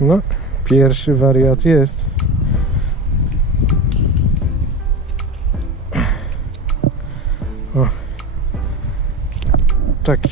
No, pierwszy wariat jest. O. Taki.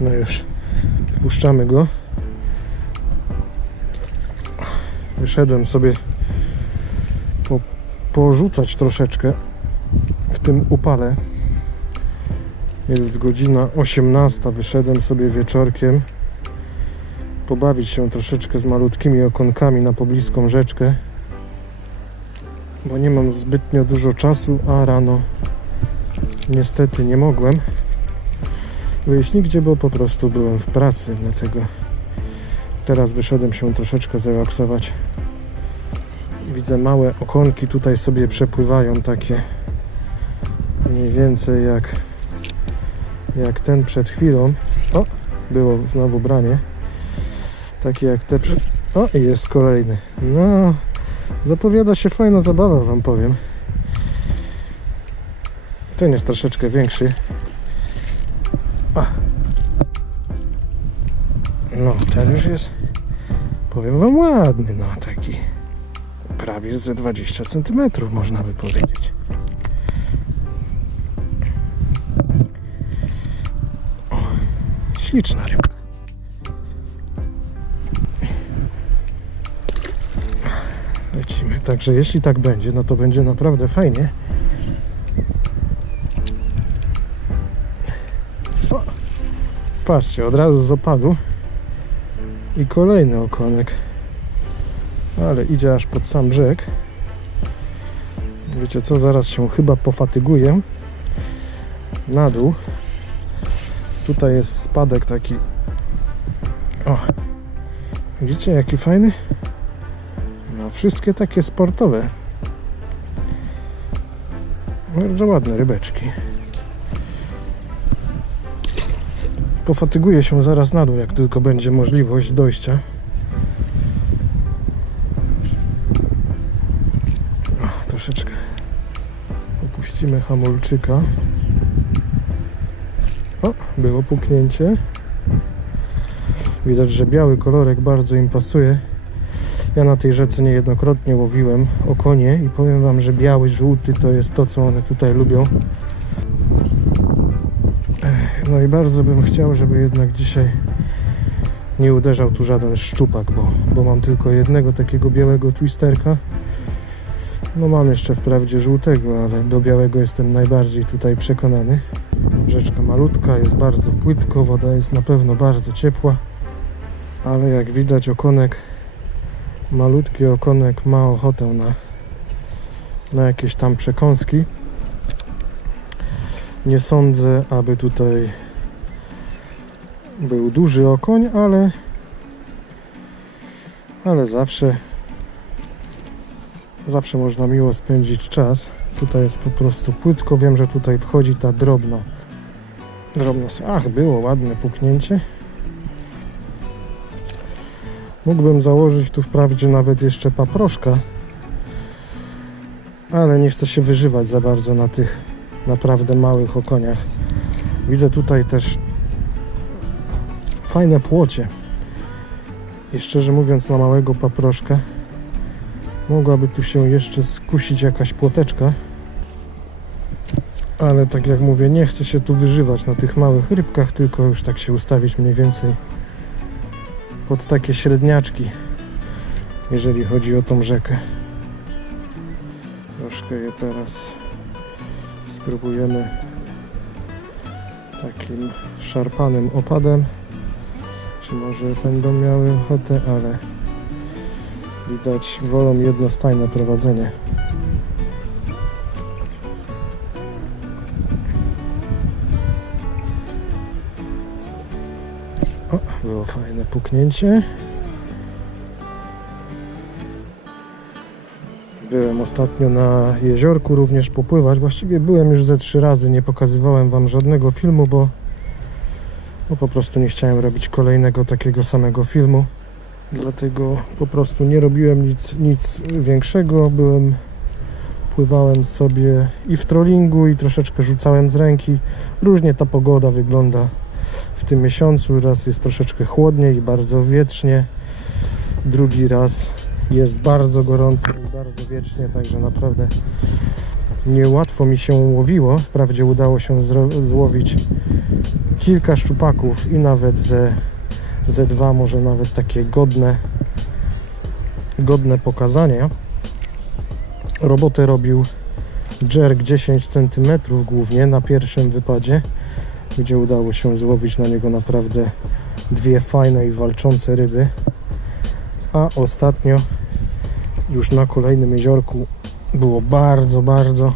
No już. Wpuszczamy go. Wyszedłem sobie po, porzucać troszeczkę w tym upale. Jest godzina 18. Wyszedłem sobie wieczorkiem pobawić się troszeczkę z malutkimi okonkami na pobliską rzeczkę, bo nie mam zbytnio dużo czasu, a rano niestety nie mogłem wyjść nigdzie, bo po prostu byłem w pracy, dlatego teraz wyszedłem się troszeczkę zrelaksować. Widzę małe okonki tutaj sobie przepływają takie mniej więcej jak jak ten przed chwilą. O, było znowu branie. Takie jak te przed... O, i jest kolejny. No, zapowiada się fajna zabawa, wam powiem. Ten jest troszeczkę większy. A. No, ten już jest, powiem wam, ładny, no taki prawie ze 20 cm można by powiedzieć. Śliczna rybka. Lecimy. Także jeśli tak będzie, no to będzie naprawdę fajnie. O, patrzcie, od razu z opadu i kolejny okonek. Ale idzie aż pod sam brzeg. Wiecie co, zaraz się chyba pofatyguję. Na dół. Tutaj jest spadek taki. O. Widzicie jaki fajny? No, wszystkie takie sportowe. Bardzo ładne rybeczki. Pofatyguję się zaraz na dół, jak tylko będzie możliwość dojścia. O, troszeczkę opuścimy hamulczyka. Było puknięcie. Widać, że biały kolorek bardzo im pasuje. Ja na tej rzece niejednokrotnie łowiłem okonie i powiem Wam, że biały, żółty to jest to, co one tutaj lubią. No i bardzo bym chciał, żeby jednak dzisiaj nie uderzał tu żaden szczupak, bo, bo mam tylko jednego takiego białego twisterka. No mam jeszcze wprawdzie żółtego, ale do białego jestem najbardziej tutaj przekonany. Rzeczka malutka, jest bardzo płytko, woda jest na pewno bardzo ciepła, ale jak widać okonek malutki okonek ma ochotę na, na jakieś tam przekąski. Nie sądzę, aby tutaj był duży okoń, ale ale zawsze zawsze można miło spędzić czas. Tutaj jest po prostu płytko. Wiem, że tutaj wchodzi ta drobna drobna. Ach, było ładne puknięcie. Mógłbym założyć tu wprawdzie nawet jeszcze paproszka, ale nie chcę się wyżywać za bardzo na tych naprawdę małych okoniach. Widzę tutaj też fajne płocie. I szczerze mówiąc, na małego paproszka mogłaby tu się jeszcze skusić jakaś płoteczka. Ale tak jak mówię, nie chcę się tu wyżywać na tych małych rybkach, tylko już tak się ustawić mniej więcej pod takie średniaczki, jeżeli chodzi o tą rzekę. Troszkę je teraz spróbujemy takim szarpanym opadem. Czy może będą miały ochotę, ale widać wolą jednostajne prowadzenie. Było fajne puknięcie. Byłem ostatnio na jeziorku również popływać. Właściwie byłem już ze trzy razy. Nie pokazywałem Wam żadnego filmu, bo, bo po prostu nie chciałem robić kolejnego takiego samego filmu. Dlatego po prostu nie robiłem nic, nic większego. Byłem Pływałem sobie i w trollingu, i troszeczkę rzucałem z ręki. Różnie ta pogoda wygląda w tym miesiącu. Raz jest troszeczkę chłodniej i bardzo wietrznie. Drugi raz jest bardzo gorąco i bardzo wiecznie, także naprawdę niełatwo mi się łowiło. Wprawdzie udało się złowić kilka szczupaków i nawet ze, ze dwa, może nawet takie godne, godne pokazania. Robotę robił jerk 10 cm głównie na pierwszym wypadzie, gdzie udało się złowić na niego naprawdę dwie fajne i walczące ryby. A ostatnio już na kolejnym jeziorku było bardzo, bardzo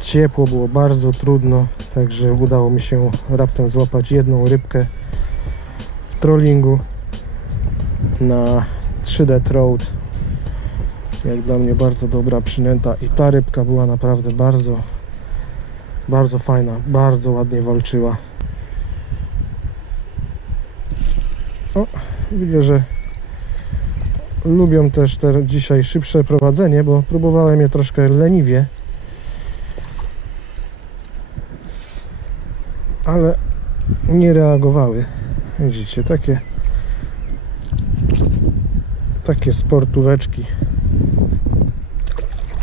ciepło, było bardzo trudno, także udało mi się raptem złapać jedną rybkę w trollingu na 3D Trout. Jak dla mnie bardzo dobra przynęta i ta rybka była naprawdę bardzo, bardzo fajna, bardzo ładnie walczyła. O, widzę, że lubią też te dzisiaj szybsze prowadzenie, bo próbowałem je troszkę leniwie. Ale nie reagowały. Widzicie, takie takie sportóweczki.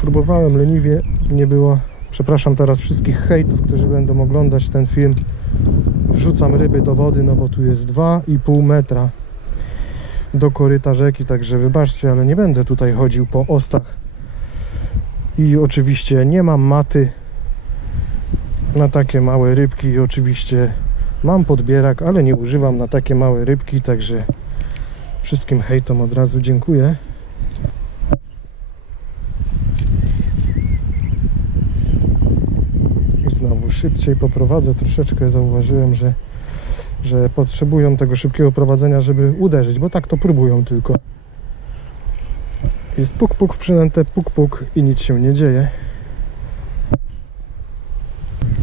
Próbowałem leniwie, nie było. Przepraszam teraz wszystkich hejtów, którzy będą oglądać ten film. Wrzucam ryby do wody, no bo tu jest 2,5 metra do koryta rzeki, także wybaczcie, ale nie będę tutaj chodził po ostach. I oczywiście nie mam maty na takie małe rybki i oczywiście mam podbierak, ale nie używam na takie małe rybki, także wszystkim hejtom od razu dziękuję. I znowu szybciej poprowadzę troszeczkę, zauważyłem, że że potrzebują tego szybkiego prowadzenia, żeby uderzyć, bo tak to próbują tylko. Jest puk puk w przynętę, puk puk i nic się nie dzieje.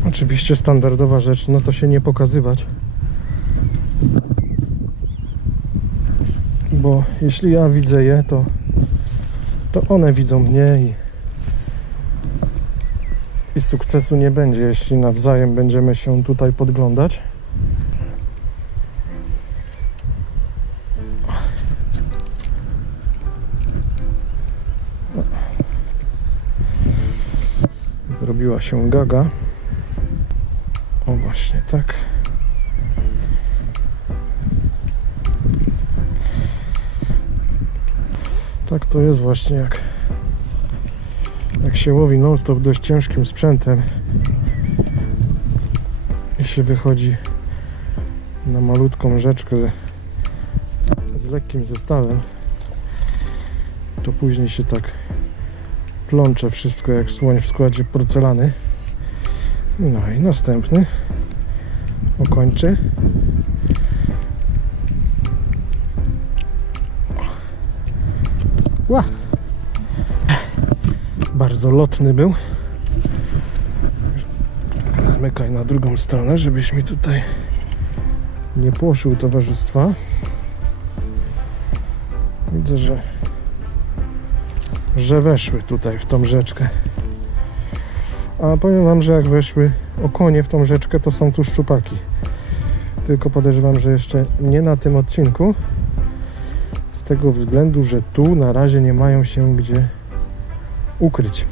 Oczywiście standardowa rzecz, no to się nie pokazywać. Bo jeśli ja widzę je, to, to one widzą mnie i, i sukcesu nie będzie, jeśli nawzajem będziemy się tutaj podglądać. Zrobiła się gaga. O właśnie tak. Tak to jest właśnie jak jak się łowi non-stop dość ciężkim sprzętem i się wychodzi na malutką rzeczkę z lekkim zestawem to później się tak plącze wszystko jak słoń w składzie porcelany. No i następny okończy. Ła! Bardzo lotny był. Zmykaj na drugą stronę, żebyś mi tutaj nie płoszył towarzystwa. Widzę, że że weszły tutaj w tą rzeczkę. A powiem Wam, że jak weszły okonie w tą rzeczkę, to są tu szczupaki. Tylko podejrzewam, że jeszcze nie na tym odcinku. Z tego względu, że tu na razie nie mają się gdzie ukryć.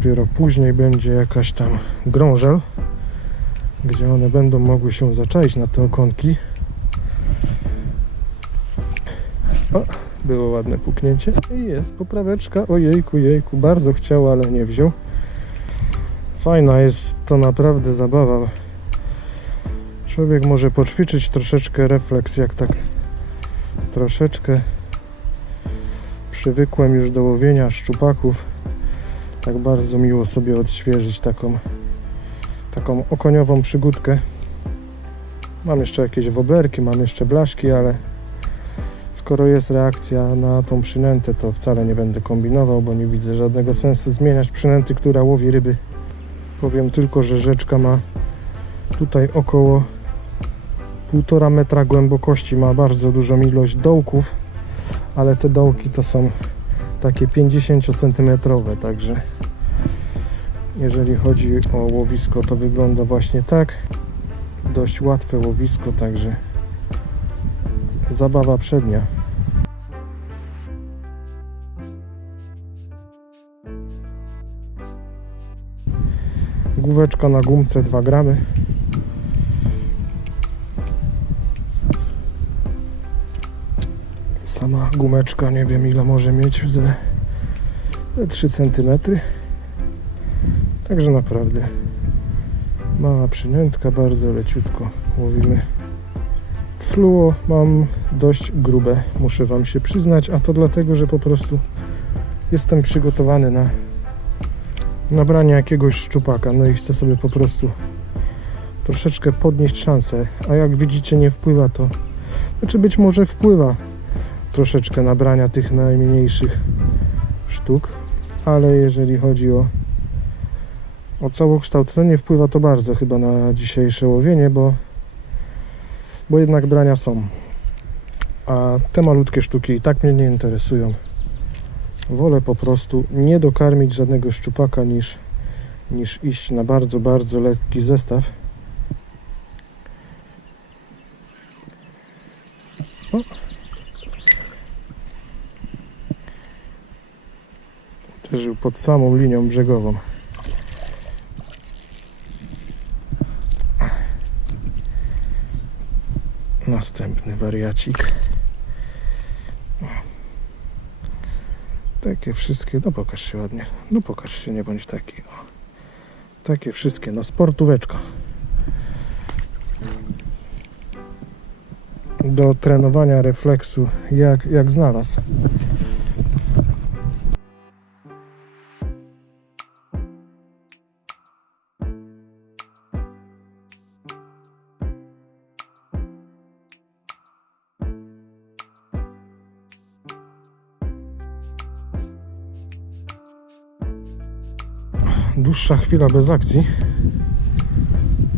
Dopiero później będzie jakaś tam grążel, gdzie one będą mogły się zaczaić na te okonki. O, było ładne puknięcie i jest popraweczka. Ojejku, jejku, bardzo chciał, ale nie wziął. Fajna jest to naprawdę zabawa. Człowiek może poćwiczyć troszeczkę refleks, jak tak troszeczkę przywykłem już do łowienia szczupaków. Tak bardzo miło sobie odświeżyć taką taką okoniową przygódkę. Mam jeszcze jakieś woblerki, mam jeszcze blaszki, ale skoro jest reakcja na tą przynętę, to wcale nie będę kombinował, bo nie widzę żadnego sensu zmieniać przynęty, która łowi ryby. Powiem tylko, że rzeczka ma tutaj około 1,5 metra głębokości, ma bardzo dużą ilość dołków, ale te dołki to są takie 50 cm, także jeżeli chodzi o łowisko, to wygląda właśnie tak. Dość łatwe łowisko, także zabawa przednia. Główeczka na gumce 2 gramy. Sama gumeczka nie wiem ile może mieć ze, ze 3 cm. Także naprawdę mała przynętka, bardzo leciutko łowimy. Fluo mam dość grube, muszę Wam się przyznać, a to dlatego, że po prostu jestem przygotowany na nabranie jakiegoś szczupaka, no i chcę sobie po prostu troszeczkę podnieść szansę, a jak widzicie nie wpływa to, znaczy być może wpływa troszeczkę nabrania tych najmniejszych sztuk, ale jeżeli chodzi o o całokształt, to nie wpływa to bardzo chyba na dzisiejsze łowienie, bo, bo jednak brania są. A te malutkie sztuki i tak mnie nie interesują. Wolę po prostu nie dokarmić żadnego szczupaka niż, niż iść na bardzo, bardzo lekki zestaw. O. Uderzył pod samą linią brzegową. Następny wariacik. Takie wszystkie, no pokaż się ładnie. No pokaż się, nie bądź taki. O. Takie wszystkie na sportóweczka. Do trenowania refleksu, jak, jak znalazł. Dłuższa chwila bez akcji.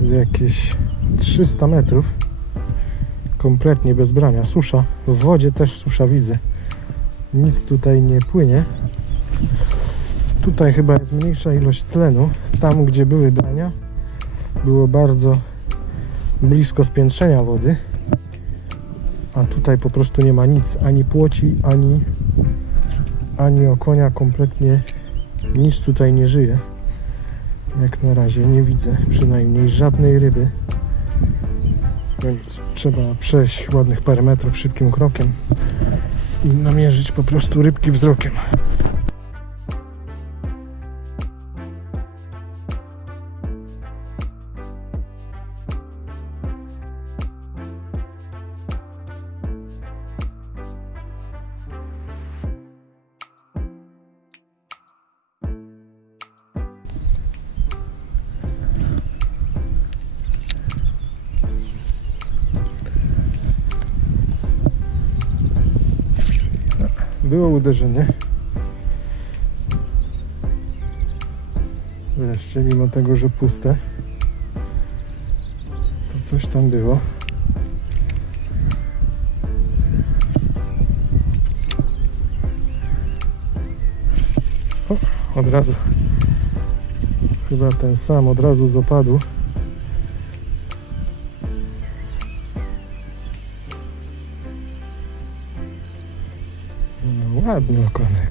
Z jakieś 300 metrów. Kompletnie bez brania. Susza. W wodzie też susza widzę. Nic tutaj nie płynie. Tutaj chyba jest mniejsza ilość tlenu. Tam gdzie były brania było bardzo blisko spiętrzenia wody. A tutaj po prostu nie ma nic. Ani płoci ani ani okonia kompletnie nic tutaj nie żyje jak na razie nie widzę przynajmniej żadnej ryby. Więc trzeba przejść ładnych parę metrów szybkim krokiem i namierzyć po prostu rybki wzrokiem. Było uderzenie. Wreszcie, mimo tego, że puste, to coś tam było. O, od razu. Chyba ten sam od razu z ładny okonek.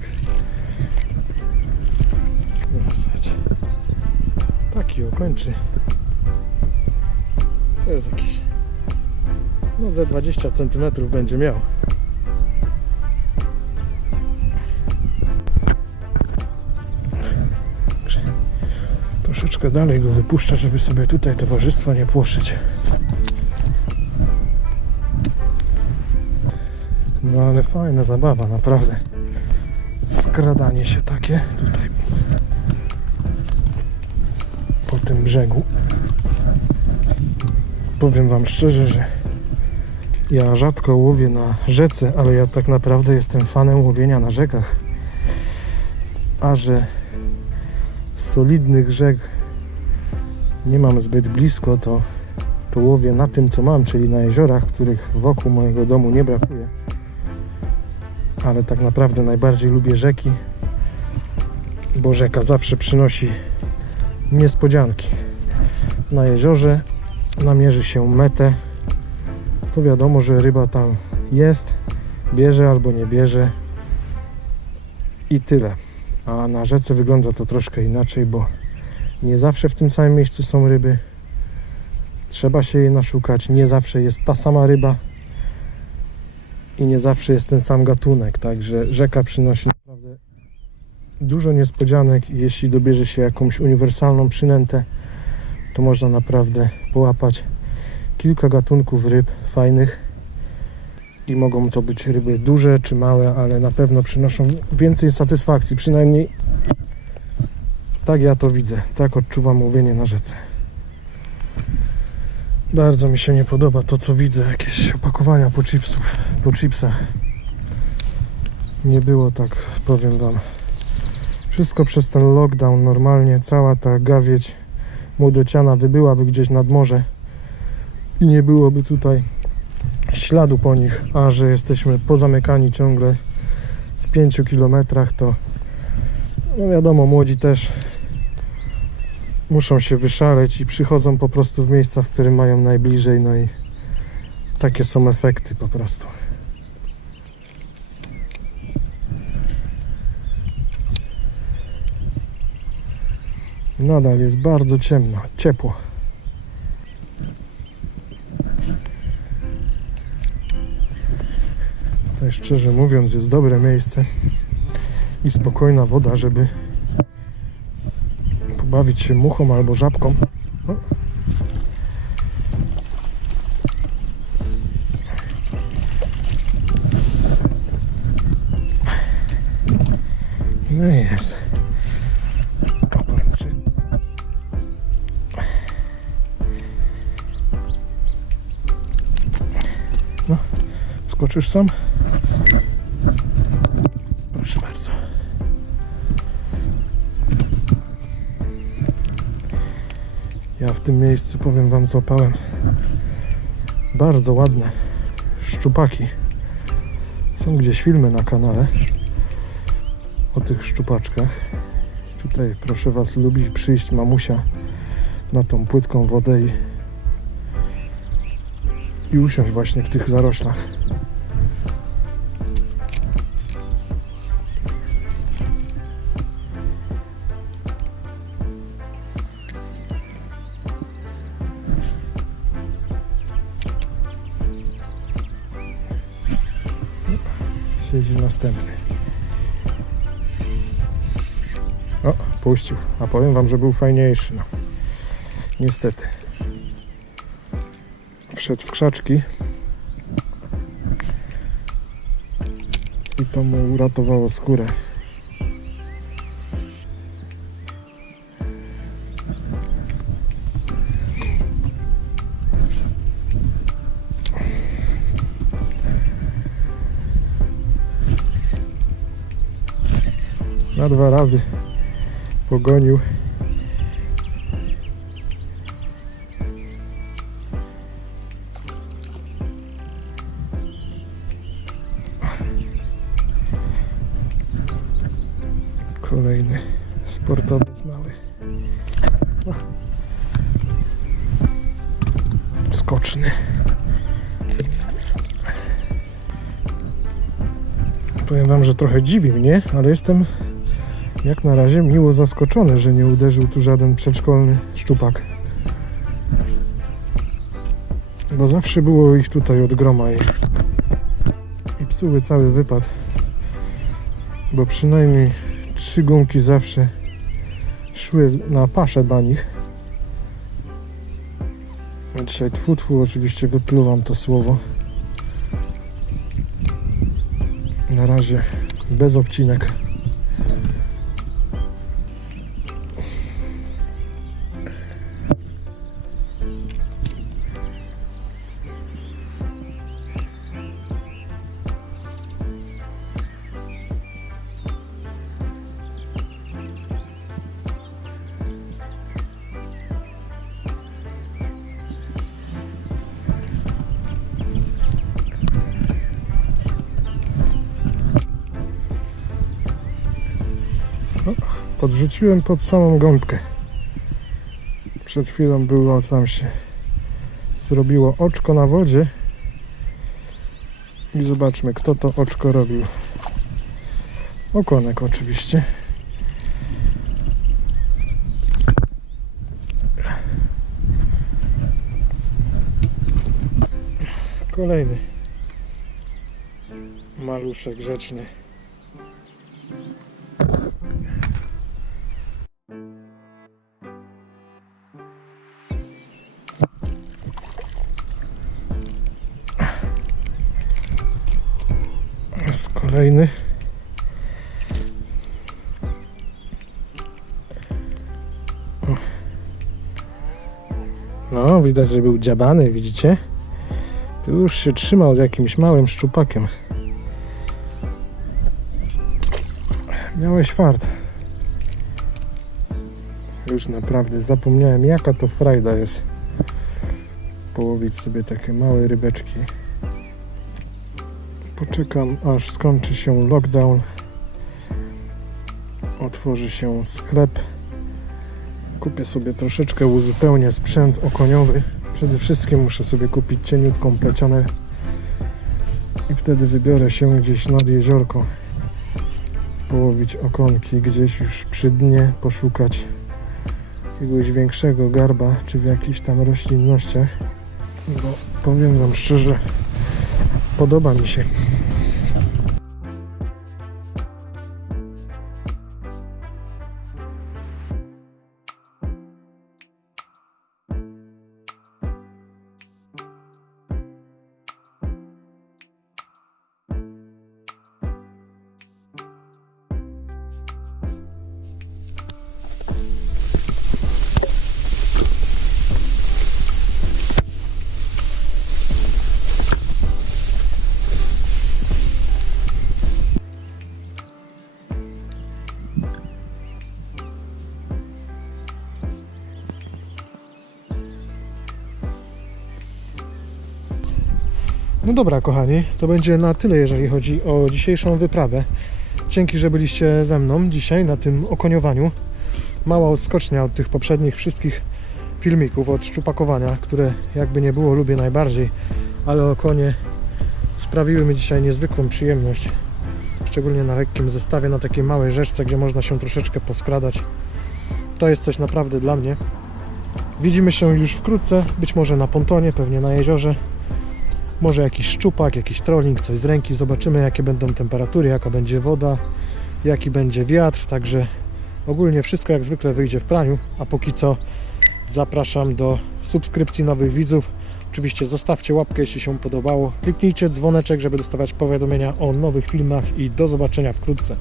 Zasadzie. Taki okończy. To jest jakiś. No ze 20 cm będzie miał. Troszeczkę dalej go wypuszczę, żeby sobie tutaj towarzystwa nie płoszyć. No ale fajna zabawa, naprawdę. Skradanie się takie tutaj po tym brzegu. Powiem Wam szczerze, że ja rzadko łowię na rzece, ale ja tak naprawdę jestem fanem łowienia na rzekach. A że solidnych rzek nie mam zbyt blisko, to, to łowię na tym, co mam, czyli na jeziorach, których wokół mojego domu nie brakuje. Ale tak naprawdę najbardziej lubię rzeki, bo rzeka zawsze przynosi niespodzianki. Na jeziorze namierzy się metę, to wiadomo, że ryba tam jest, bierze albo nie bierze i tyle. A na rzece wygląda to troszkę inaczej, bo nie zawsze w tym samym miejscu są ryby. Trzeba się jej naszukać. Nie zawsze jest ta sama ryba i nie zawsze jest ten sam gatunek. Także rzeka przynosi naprawdę dużo niespodzianek i jeśli dobierze się jakąś uniwersalną przynętę, to można naprawdę połapać kilka gatunków ryb fajnych i mogą to być ryby duże czy małe, ale na pewno przynoszą więcej satysfakcji, przynajmniej tak ja to widzę, tak odczuwam łowienie na rzece. Bardzo mi się nie podoba to co widzę, jakieś opakowania po chipsów, po chipsach. Nie było tak, powiem wam. Wszystko przez ten lockdown normalnie, cała ta gawieć młodociana wybyłaby gdzieś nad morze i nie byłoby tutaj śladu po nich, a że jesteśmy pozamykani ciągle w 5 kilometrach, to no wiadomo, młodzi też muszą się wyszaleć i przychodzą po prostu w miejsca, w którym mają najbliżej, no i takie są efekty po prostu. Nadal jest bardzo ciemno, ciepło. To szczerze mówiąc jest dobre miejsce i spokojna woda, żeby pobawić się muchą albo żabką. No i jest. No, skoczysz sam? Miejscu powiem Wam złapałem bardzo ładne szczupaki. Są gdzieś filmy na kanale o tych szczupaczkach. Tutaj proszę Was lubi przyjść mamusia na tą płytką wodę i, i usiąść właśnie w tych zaroślach. Następny. O, puścił. A powiem wam, że był fajniejszy. No. Niestety. Wszedł w krzaczki. I to mu uratowało skórę. Dwa razy pogonił. Kolejny sportowiec mały. Skoczny. Powiem wam, że trochę dziwi mnie, ale jestem jak na razie miło zaskoczony, że nie uderzył tu żaden przedszkolny szczupak. Bo zawsze było ich tutaj od groma i, i psuły cały wypad. Bo przynajmniej trzy gumki zawsze szły na paszę dla nich. A dzisiaj tfu, tfu oczywiście wypluwam to słowo. Na razie bez obcinek. Podrzuciłem pod samą gąbkę. Przed chwilą było tam się zrobiło oczko na wodzie. I zobaczmy, kto to oczko robił. Okonek oczywiście. Kolejny maluszek grzeczny. Kolejny. No, widać, że był dziabany, widzicie? Tu już się trzymał z jakimś małym szczupakiem. Miałeś fart. Już naprawdę zapomniałem, jaka to frajda jest połowić sobie takie małe rybeczki. Poczekam, aż skończy się lockdown. Otworzy się sklep. Kupię sobie troszeczkę, uzupełnię sprzęt okoniowy. Przede wszystkim muszę sobie kupić cieniutką plecionę i wtedy wybiorę się gdzieś nad jeziorko połowić okonki, gdzieś już przy dnie poszukać jakiegoś większego garba, czy w jakichś tam roślinnościach. Bo powiem Wam szczerze, podoba mi się. No dobra, kochani, to będzie na tyle, jeżeli chodzi o dzisiejszą wyprawę. Dzięki, że byliście ze mną dzisiaj na tym okoniowaniu. Mała odskocznia od tych poprzednich wszystkich filmików, od szczupakowania, które jakby nie było lubię najbardziej, ale okonie sprawiły mi dzisiaj niezwykłą przyjemność. Szczególnie na lekkim zestawie, na takiej małej rzeczce, gdzie można się troszeczkę poskradać. To jest coś naprawdę dla mnie. Widzimy się już wkrótce, być może na pontonie, pewnie na jeziorze może jakiś szczupak, jakiś trolling, coś z ręki. Zobaczymy, jakie będą temperatury, jaka będzie woda, jaki będzie wiatr. Także ogólnie wszystko jak zwykle wyjdzie w praniu. A póki co zapraszam do subskrypcji nowych widzów. Oczywiście zostawcie łapkę, jeśli się podobało. Kliknijcie dzwoneczek, żeby dostawać powiadomienia o nowych filmach i do zobaczenia wkrótce.